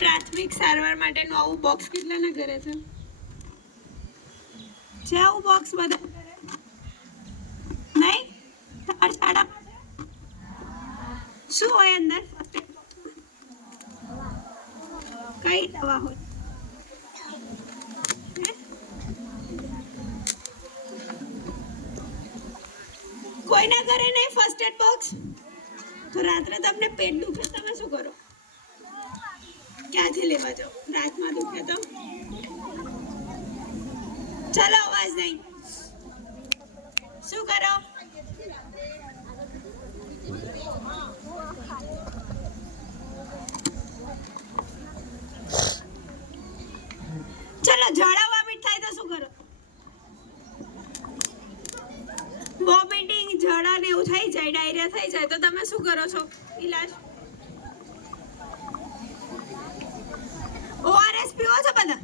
પ્રાથમિક સારવાર માટેનું આવું બોક્સ કેટલાના ઘરે છે? છે આવું બોક્સ બધા? નહીં? તમારી શાળામાં છે? શું હોય અંદર? કઈ દવા હોય? કોઈના ઘરે નહીં? ફર્સ્ટ એડ બોક્સ તો રાત્રે તમને પેટ દુખે તમે શું કરો? ક્યાંથી લેવા જાઓ? રાતમાં દુખે તો ચલો, અવાજ નહીં. શું કરો? ચલો ઝાડા મીઠાઈ તો શું કરો? વોમિટિંગ જળા ને એવું થઈ જાય, ડાયરિયા થઈ જાય, તો તમે શું કરો છો? ઈલાજ? ઓઆરએસ છો બધા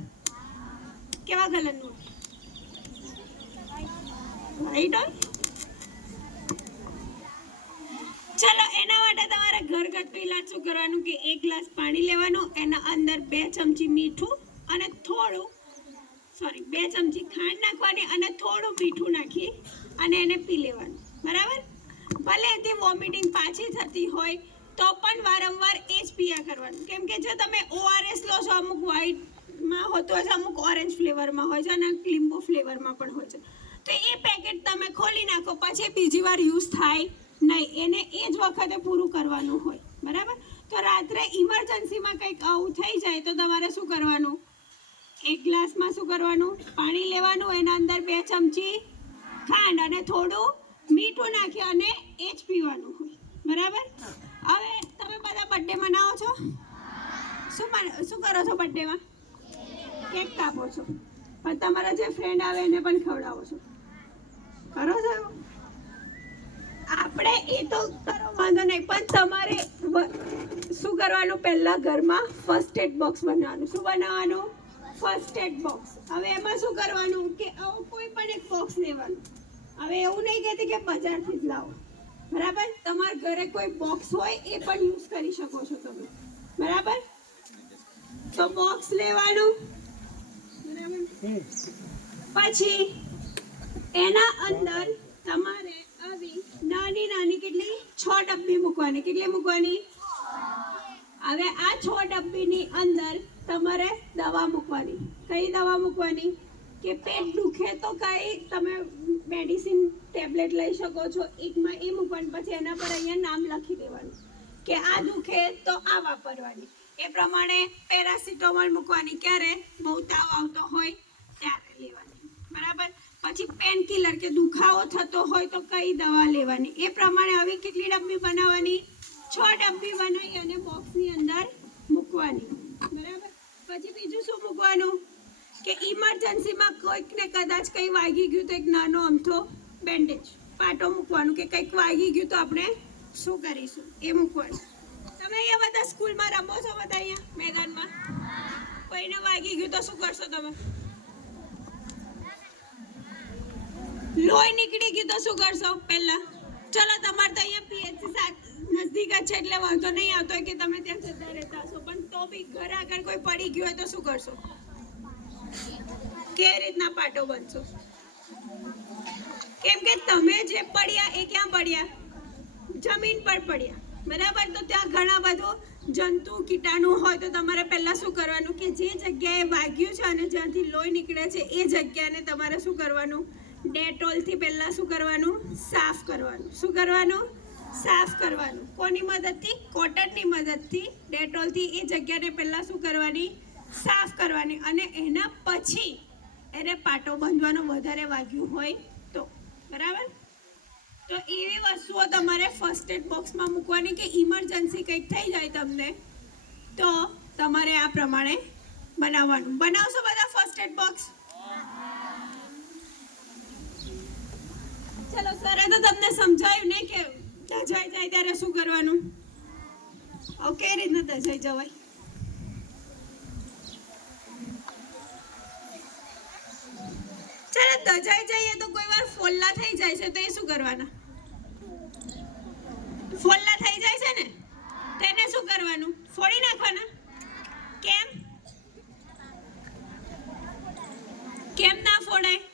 કેવા કલરનું? વ્હાઈટ હોય? ચલો, એના માટે તમારે ઘરગથ્થુ ઈલાજ શું કરવાનું કે એક ગ્લાસ પાણી લેવાનું, એના અંદર બે ચમચી મીઠું અને થોડું સોરી બે ચમચી ખાંડ નાખવાની અને થોડું મીઠું નાખી અને એને પી લેવાનું. બરાબર? ભલે તે વોમિટિંગ પાછી થતી હોય, તો પણ વારંવાર એ જ પીયા કરવાનું. કેમ કે જો તમે ઓઆરએસ લો છો અમુક વ્હાઈટમાં હોતો હોય છે અમુક ઓરેન્જ ફ્લેવરમાં હોય છે અને લીંબુ ફ્લેવરમાં પણ હોય છે. તો એ પેકેટ તમે ખોલી નાખો પછી બીજી વાર યુઝ થાય નહીં એને એ જ વખતે પૂરું કરવાનું હોય. બરાબર? તો રાત્રે ઇમરજન્સીમાં કંઈક આવું થઈ જાય તો તમારે શું કરવાનું? એક ગ્લાસમાં શું કરવાનું? પાણી લેવાનું એના અંદર બે ચમચી ખાંડ અને થોડું મીઠું નાખી અને એ જ પીવાનું હોય. બરાબર? હવે તમે બધા બર્થડે મનાવો છો? શું શું કરો છો બર્થડેમાં કેક કાપો છો. પણ તમારા જે ફ્રેન્ડ આવે એને પણ ખવડાવો છો. કરો છો? આપણે એ તો કરો, વાંધો નહીં. પણ તમારે શું કરવાનું? પહેલાં ઘરમાં ફર્સ્ટ એડ બોક્સ બનાવવાનું. શું બનાવવાનું? ફર્સ્ટ એડ બોક્સ હવે એમાં શું કરવાનું કે કોઈ પણ એક બોક્સ લેવાનું. હવે એવું નહીં કહેતી કે બજારથી જ લાવો. બરાબર? તમારા ઘરે કોઈ બોક્સ હોય એ પણ યુઝ કરી શકો છો તમે. બરાબર? તો બોક્સ લેવાનું. પછી એના અંદર તમારે આવી નાની નાની કેટલી? છ ડબ્બી મૂકવાની. કેટલી મૂકવાની? હવે આ છ ડબ્બીની અંદર તમારે દવા મૂકવાની. કઈ દવા મૂકવાની? કે પેટ દુખે તો કઈ તમે મેડિસિન ટેબ્લેટ લઈ શકો છો. એકમાં એ મૂકવાનું. પછી એના પર અહીંયા નામ લખી દેવાનું. કે આ દુખે તો આ વાપરવાની. એ પ્રમાણે પેરાસિટામોલ મૂકવાની. ક્યારે? બહુ તાવ આવતો હોય ત્યારે લેવાની. બરાબર? પછી પેન કિલર કે દુખાવો થતો હોય તો કઈ દવા લેવાની? એ પ્રમાણે આવી કેટલી ડબ્બી બનાવવાની? છ ડબ્બી બનાવી અને બોક્સની અંદર મૂકવાની. બરાબર? પછી બીજું શું મૂકવાનું? કે ઇમરજન્સીમાં કોઈકને કદાચ કંઈ વાગી ગયું તો એક નાનો અમથો બેન્ડેજ પાટો મૂકવાનું કે કંઈક વાગી ગયું તો આપણે શું કરીશું? એ મૂકવાનું. તમે અહીંયા બધા સ્કૂલમાં રમો છો બધા અહીંયા મેદાનમાં? કોઈને વાગી ગયું તો શું કરશો તમે? લોહી નીકળી ગયું તો શું કરશો પહેલા? ચલો, તમારે તો અહીંયા પીએચસી નજદીક જ છે એટલે વાંધો નહીં આવતો કે તમે ત્યાં જતા રહેતા હશો. પણ તો બી ઘર આગળ કોઈ પડી ગયું હોય તો શું કરશો? કે રીતના પાટો બનશો? કેમ કે તમે જે પડ્યા એ ક્યાં પડ્યા? જમીન પર પડ્યા. બરાબર? તો ત્યાં ઘણા બધું જંતુ, કીટાણુ હોય તો તમારે પહેલાં શું કરવાનું? કે જે જગ્યાએ વાગ્યું છે અને જ્યાંથી લોહી નીકળે છે એ જગ્યાને તમારે શું કરવાનું? ડેટોલથી પહેલા શું કરવાનું? સાફ કરવાનું. શું કરવાનું? સાફ કરવાનું. કોની મદદથી? કોટનની મદદથી. ડેટોલથી એ જગ્યાને પહેલાં શું કરવાની? સાફ કરવાની. અને એના પછી એને પાટો બાંધવાનો વધારે વાગ્યું હોય તો. બરાબર? તો એવી વસ્તુઓ તમારે ફર્સ્ટ એડ બોક્સમાં મૂકવાની કે ઇમરજન્સી કંઈક થઈ જાય તમને, તો તમારે આ પ્રમાણે બનાવવાનું. બનાવશો બધા ફર્સ્ટ એડ બોક્સ સમજાયું નહીં કે ધજાઈ જાય ત્યારે શું કરવાનું? હવે કઈ રીતના ધજાઈ જવાય? ચાલો ધજાઈ જઈએ તો કોઈ વાર ફોલ્લા થઈ જાય છે, તો એ શું કરવાના? ફોલ્લા થઈ જાય છે ને તેને શું કરવાનું? ફોડી નાખવાના? કેમ? કેમ ના ફોડાય?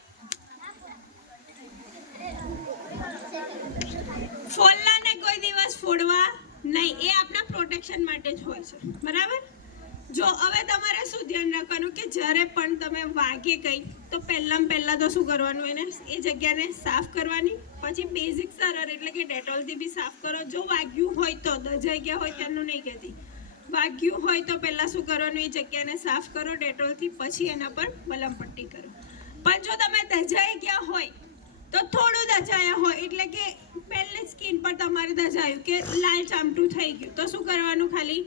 ફોલ્લાને કોઈ દિવસ ફોડવા નહીં, એ આપણા પ્રોટેક્શન માટે જ હોય છે. બરાબર? જો હવે તમારે શું ધ્યાન રાખવાનું કે જ્યારે પણ તમે વાગે કંઈ તો પહેલાં પહેલાં તો શું કરવાનું એને? એ જગ્યાને સાફ કરવાની. પછી બેઝિક સરળ એટલે કે ડેટોલથી બી સાફ કરો. જો વાગ્યું હોય તો દજાઈ ગયા હોય તેનું નહીં કહેતી. વાગ્યું હોય તો પહેલાં શું કરવાનું? એ જગ્યાને સાફ કરો ડેટોલથી, પછી એના પર મલમ પટ્ટી કરો. પણ જો તમે દજાઈ ગયા હોય તો થોડું દજાયા હોય, એટલે કે પહેલે સ્કિન પર તમારે દજાયું કે લાલ ચામટું થઈ ગયું. તો શું કરવાનું ખાલી?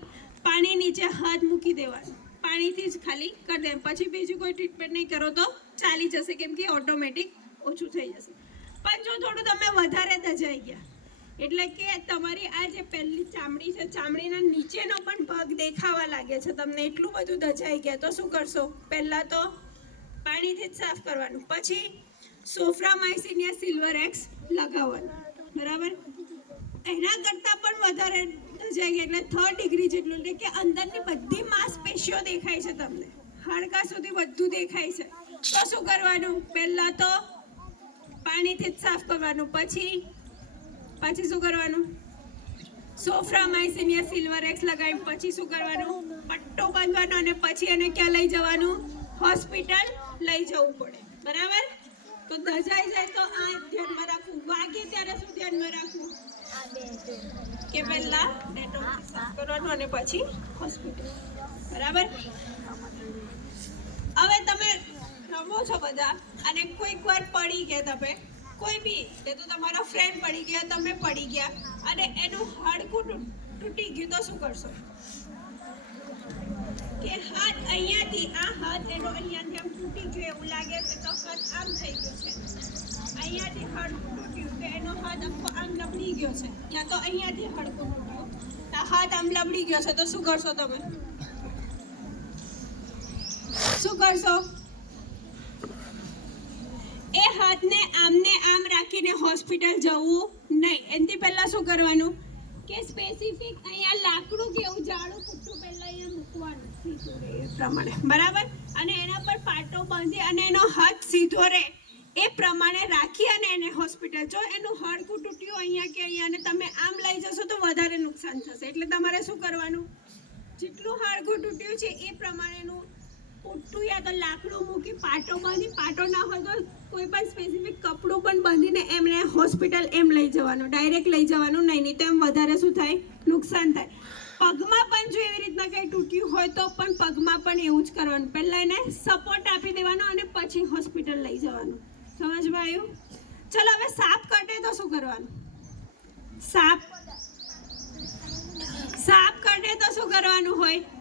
પાણી નીચે હાથ મૂકી દેવાનું. પાણીથી જ ખાલી કરી દે પછી બીજું કોઈ ટ્રીટમેન્ટ નહીં કરો તો ચાલી જશે, કેમ કે ઓટોમેટિક ઓછું થઈ જશે. પણ જો થોડું તમે વધારે દજાઈ ગયા, એટલે કે તમારી આ જે પહેલી ચામડી છે, ચામડીના નીચેનો પણ ભાગ દેખાવા લાગે છે તમને. એટલું બધું દજાઈ ગયા, તો શું કરશો? પહેલાં તો પાણીથી જ સાફ કરવાનું. પછી સોફ્રામાઇસિન યા સિલ્વર એક્સ લગાવવાનું. બરાબર? એના કરતાં પણ વધારે જઈએ એટલે થર્ડ ડિગ્રી જેટલું એટલે કે અંદરની બધી માંસપેશીઓ દેખાય છે તમને. હાડકા સુધી બધું દેખાય છે. તો શું કરવાનું? પહેલાં તો પાણીથી જ સાફ કરવાનું. પછી? પછી શું કરવાનું? સોફ્રામાઇસિન યા સિલ્વર એક્સ લગાવી, પછી શું કરવાનું? પટ્ટો બાંધવાનો અને પછી એને ક્યાં લઈ જવાનું? હોસ્પિટલ લઈ જવું પડે. બરાબર? તો દજાઈ જાય તો આ ધ્યાનમાં રાખવું. વાગે ત્યારે શું ધ્યાનમાં રાખવું? કે પહેલા સાફ કરવાનું અને પછી હોસ્પિટલ. બરાબર? હવે તમે રમો છો બધા અને કોઈક વાર પડી ગયા તમે. કોઈ બી તે તો તમારો ફ્રેન્ડ પડી ગયા, તમે પડી ગયા અને એનું હાડકું તૂટી ગયું તો શું કરશો? કે હાથ અહીંયાથી, આ હાથ એનો અહીંયાથી આમ તૂટી ગયો એવું લાગે છે તો હાથ આમ થઈ ગયો છે. અહીંયાથી હાડકું તૂટ્યું કે એનો હાથ આખો આમ લબડી ગયો છે. યા તો અહીંયાથી હાડકું તૂટ્યું હાથ આમ લબડી ગયો છે તો શું કરશો તમે? શું કરશો? એ હાથને આમને આમ રાખીને હોસ્પિટલ જવું નહીં. એનાથી પહેલાં શું કરવાનું? કે સ્પેસિફિક અહીંયા લાકડું કેવું જાડું પુટ્ટું પહેલાં અહીંયા મૂકવાનું સીધું રહે એ પ્રમાણે. બરાબર? અને એના પર પાટો બાંધી અને એનો હાથ સીધો રહે એ પ્રમાણે રાખી અને એને હોસ્પિટલ. જો એનું હાડકું તૂટ્યું અહીંયા કે અહીંયા અને તમે આમ લઈ જશો તો વધારે નુકસાન થશે. એટલે તમારે શું કરવાનું? જેટલું હાડકું તૂટ્યું છે એ પ્રમાણેનું ઉઠું યા તો લાકડું મૂકી પાટો બાંધી. પાટો ના હોય તો કોઈ પણ સ્પેસિફિક કપડું પણ બાંધીને એમને હોસ્પિટલ એમ લઈ જવાનું. ડાયરેક્ટ લઈ જવાનું. નહીં નહીં તો એમ વધારે શું થાય? નુકસાન થાય. પગમાં પણ જો એવી રીતના કંઈ તૂટ્યું હોય તો પણ પગમાં પણ એવું જ કરવાનું. પહેલાં એને સપોર્ટ આપી દેવાનો અને પછી હોસ્પિટલ લઈ જવાનું. સમજમાં આવ્યું? ચલો, હવે સાપ કટે તો શું કરવાનું? સાપ? સાપ કટે તો શું કરવાનું હોય?